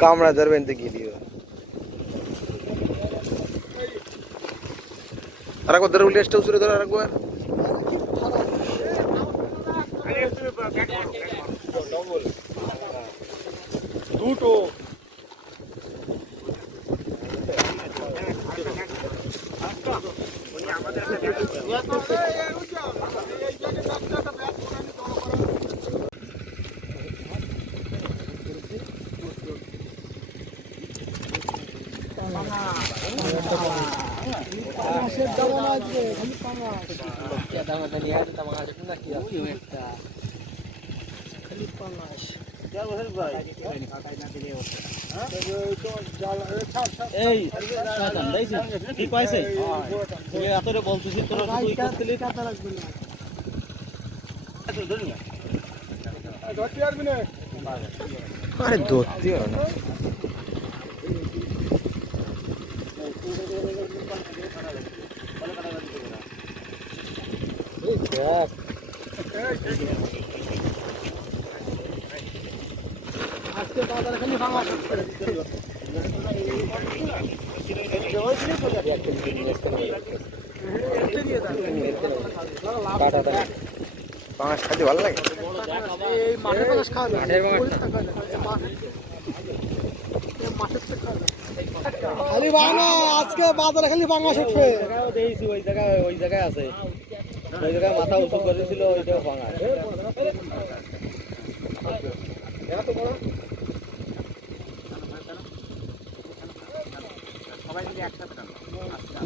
কামড়া ধরবেন তো গিয়ে দিও আর একবার ধরে উল্টে উসুরে ধরে আর একবার দুটো আরে ধরতে হবে না আজকে বাজারে খালি ভাঙা পাঁচ খাতে ভালো লাগে খালি ভাঙা আজকে বাজারে খালি ভাঙা শিখবে ওই জায়গায় আছে ওই জায়গায় মাথা উঁচু করেছিল ওইটাও ভাঙা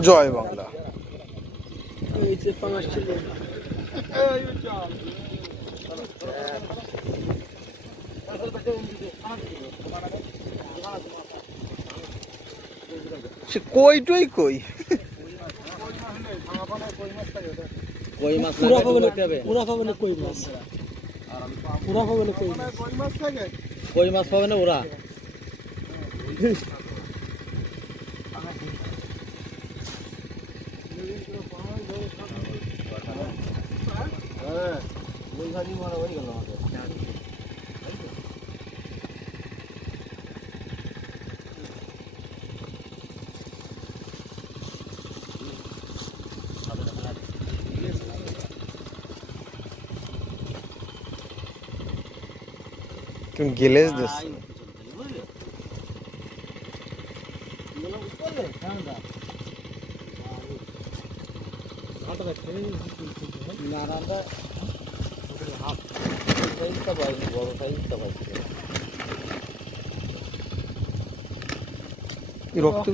জয় বাংলা সে কই টই কই কই মাছ পুরা পাবে না কই মাছ পুরা পাবে না কই মাছ থাকে কই মাছ পাবে না ওরা तुम गिलेस दस রক্ত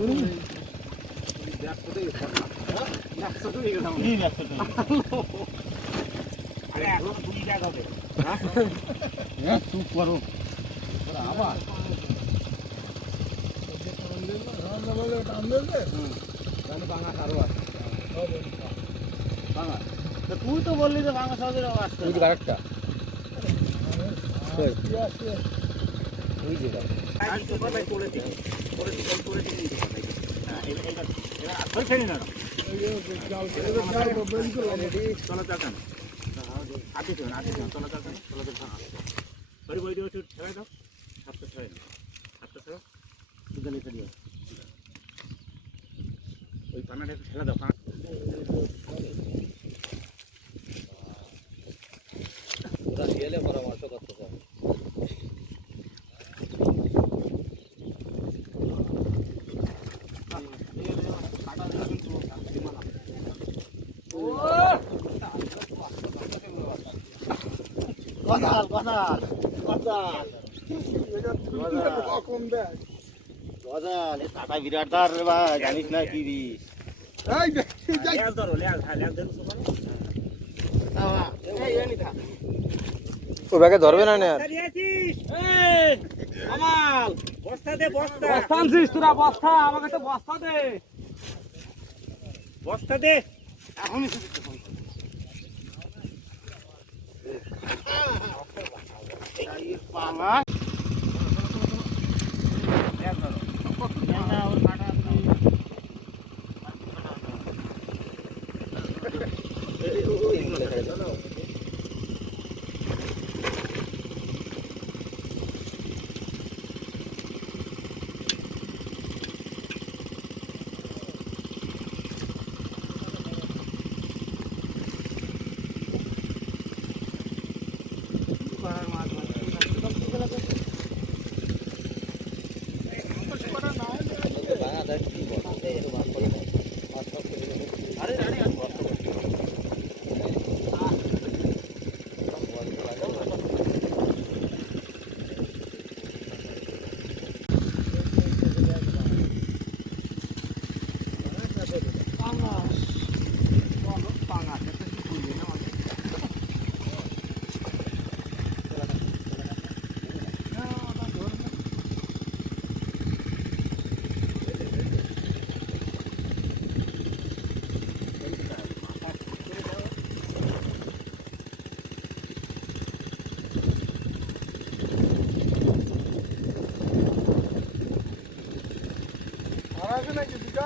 তুই করো আবার তুই তো বললি যে ভাঙা সহজে আরেকটা ওই পানাটা একটু ঠেলা দাও গেলে পরামর্শ করতে চাও বিরাট জানিস না কি ও ব্যাগে ধরবে না বস্তা দে বস্তা আনছিস তোরা বস্তা আমাকে তো বস্তা দে বস্তা দে এখনই পাঙা আছে নাকি দুটা